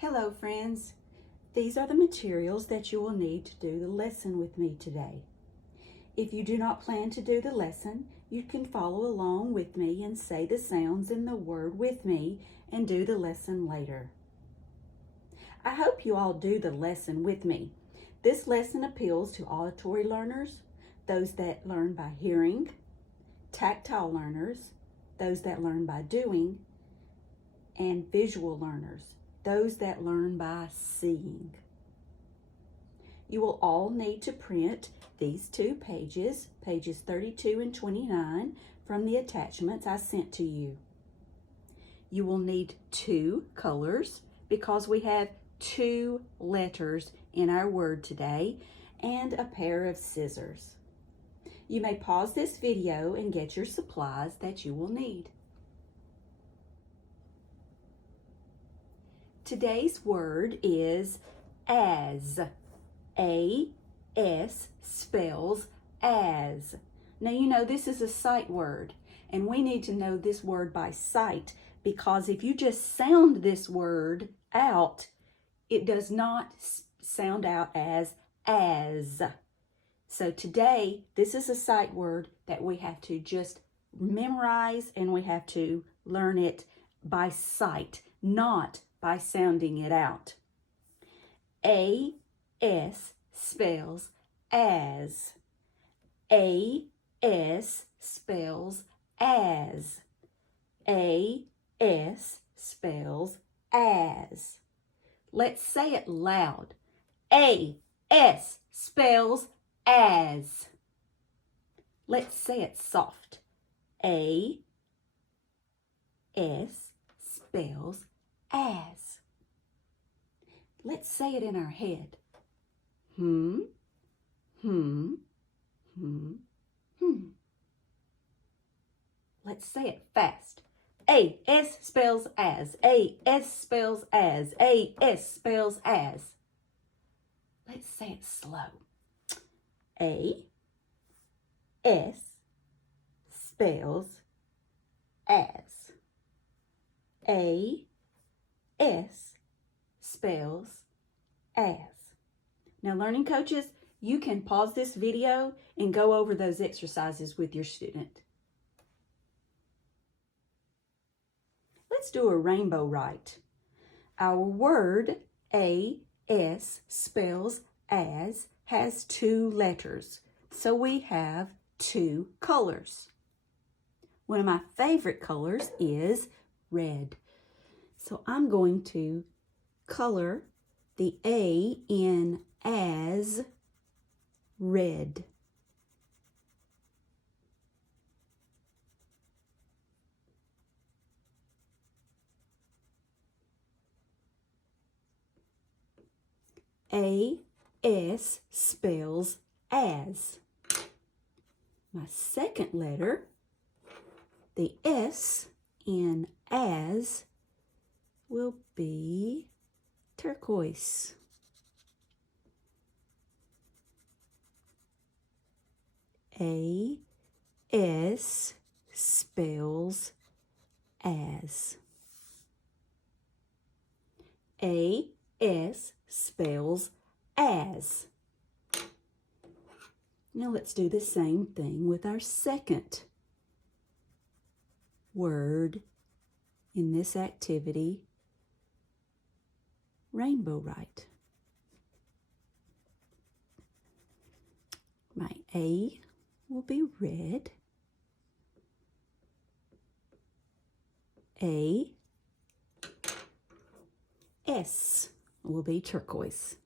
Hello friends, these are the materials that you will need to do the lesson with me today. If you do not plan to do the lesson, you can follow along with me and say the sounds in the word with me and do the lesson later. I hope you all do the lesson with me. This lesson appeals to auditory learners, those that learn by hearing, tactile learners, those that learn by doing, and visual learners, those that learn by seeing. You will all need to print these two pages, pages 32 and 29, from the attachments I sent to you. You will need two colors because we have two letters in our word today and a pair of scissors. You may pause this video and get your supplies that you will need. Today's word is as. A-S spells as. Now you know this is a sight word, and we need to know this word by sight because if you just sound this word out, it does not sound out as. So today, this is a sight word that we have to just memorize and we have to learn it by sight, not by sounding it out. A-S spells as. A-S spells as. A-S spells as. Let's say it loud. A-S spells as. Let's say it soft. A-S spells as. Let's say it in our head. Let's say it fast. A-S spells as. A-S spells as. A-S spells as. Let's say it slow. A-S spells as. A-S spells as. Now, learning coaches, you can pause this video and go over those exercises with your student. Let's do a rainbow write. Our word A-S spells as has two letters, so we have two colors. One of my favorite colors is red. So I'm going to color the A in as red. A-S spells as. My second letter, the S in as, will be turquoise. A-S spells as. A-S spells as. Now let's do the same thing with our second word in this activity, rainbow write. My A will be red. A-S will be turquoise.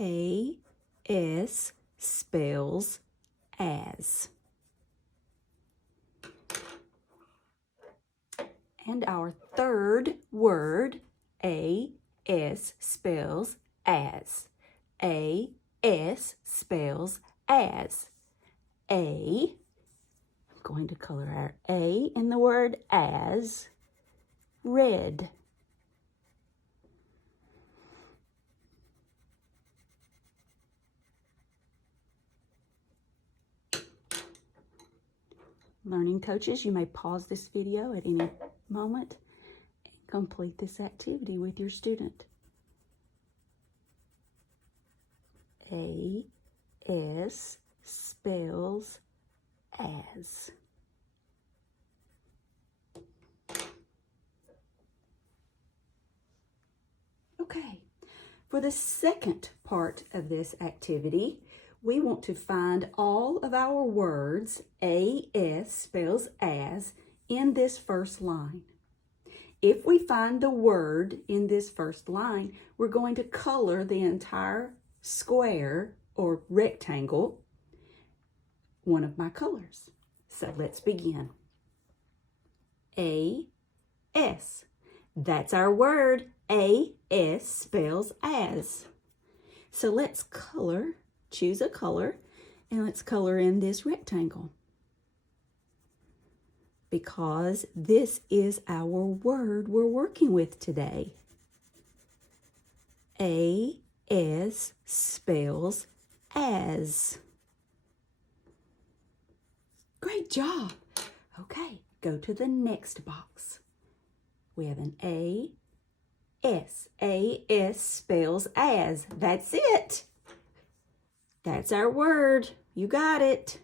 A-S spells as. And our third word, A-S spells as. A-S spells as. I'm going to color our A in the word as red. Learning coaches, you may pause this video at any moment and complete this activity with your student. A-S spells as. Okay, for the second part of this activity, we want to find all of our words, A-S spells as, in this first line. If we find the word in this first line, we're going to color the entire square or rectangle one of my colors. So let's begin. A-S. That's our word. A-S spells as. So let's color, choose a color, and let's color in this rectangle. Because this is our word we're working with today. A-S spells as. Great job. Okay, go to the next box. We have an A-S. A-S spells as. That's it. That's our word. You got it.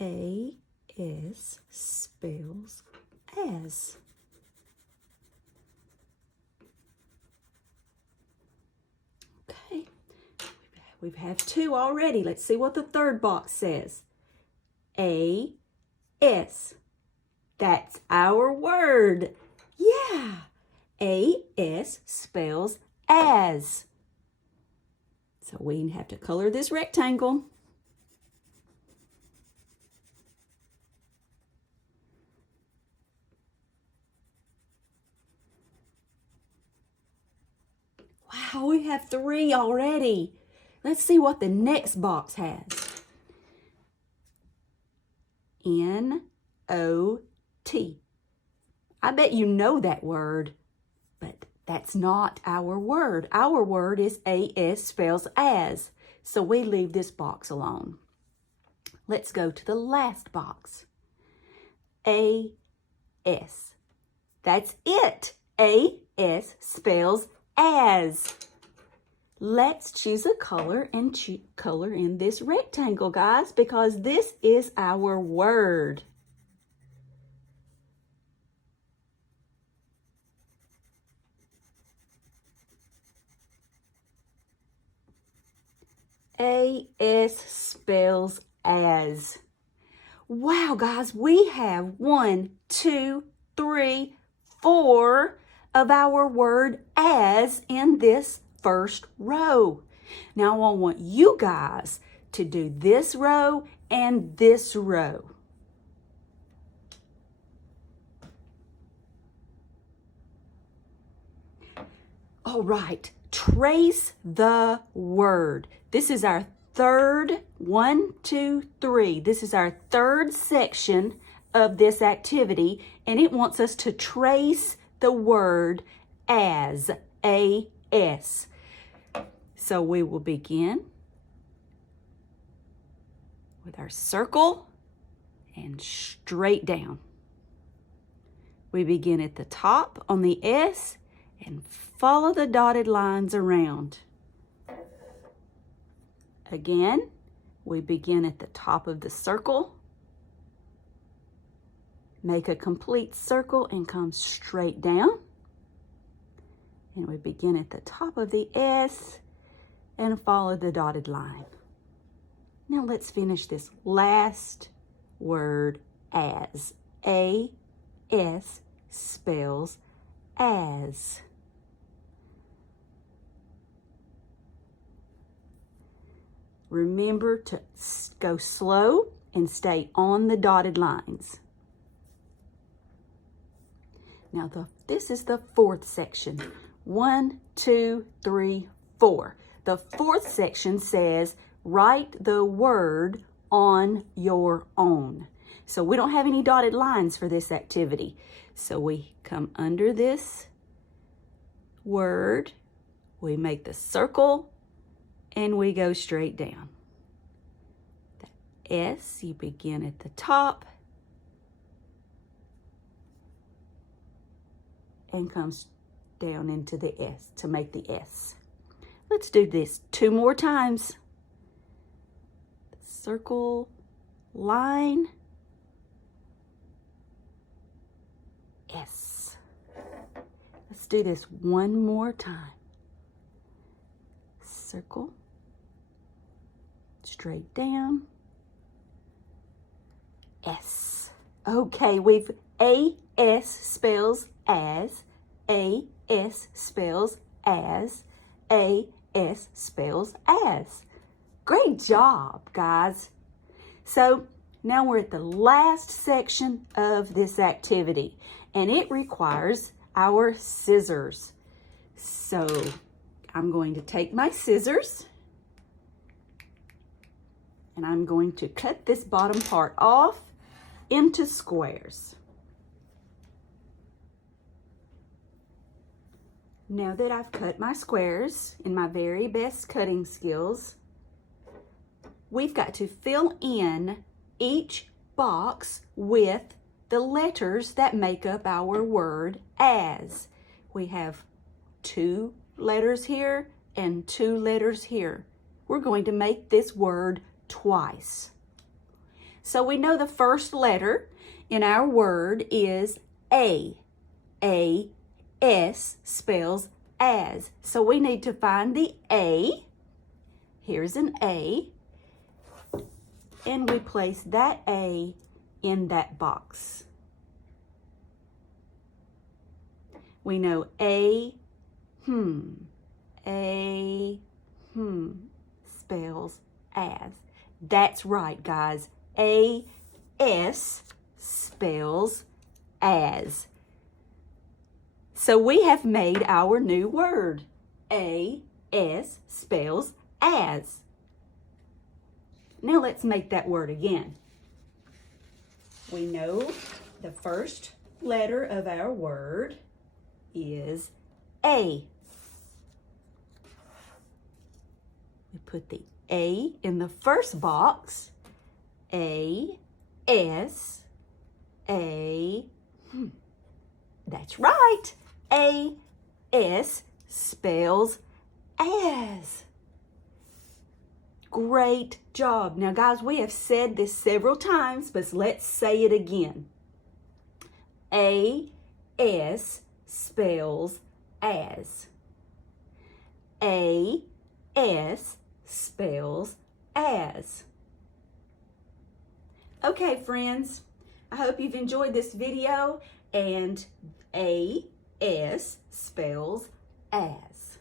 A-S spells as. Okay, we have two already. Let's see what the third box says. A-S. That's our word. Yeah. A-S spells as. So we have to color this rectangle. Wow, we have three already. Let's see what the next box has. N-O-T. I bet you know that word, but that's not our word. Our word is A-S spells as. So we leave this box alone. Let's go to the last box. A-S. That's it. A-S spells as. Let's choose a color and color in this rectangle, guys, because this is our word. A-S spells as. Wow, guys, we have 1, 2, 3, 4 of our word as in this first row. Now I want you guys to do this row and this row. All right, trace the word. This is our third, 1, 2, 3. This is our third section of this activity, and it wants us to trace the word as, A-S. So we will begin with our circle and straight down. We begin at the top on the S and follow the dotted lines around. Again, we begin at the top of the circle, make a complete circle and come straight down. And we begin at the top of the S and follow the dotted line. Now let's finish this last word as. A-S spells as. Remember to go slow and stay on the dotted lines. Now this is the fourth section. 1, 2, 3, 4. The fourth section says, write the word on your own. So we don't have any dotted lines for this activity. So we come under this word, We make the circle and we go straight down. The S, you begin at the top and comes down into the S to make the S. Let's do this 2 more times. Circle, line, S. Let's do this 1 more time. Circle, straight down, S. Okay, we've A-S spells as, A-S spells as, A-S spells as. Great job, guys. So now we're at the last section of this activity, and it requires our scissors. So I'm going to take my scissors and I'm going to cut this bottom part off into squares. Now that I've cut my squares in my very best cutting skills, we've got to fill in each box with the letters that make up our word as. We have 2 letters here and 2 letters here. We're going to make this word twice. So we know the first letter in our word is A. A-S spells as. So we need to find the A. Here's an A. And we place that A in that box. We know A, spells as. That's right, guys. A-S spells as. So we have made our new word. A-S spells as. Now let's make that word again. We know the first letter of our word is A. We put the A in the first box. A, S, A. That's right. A, S spells as. Great job. Now, guys, we have said this several times, but let's say it again. A-S spells as. A-S spells as. Okay, friends, I hope you've enjoyed this video, and A-S spells as.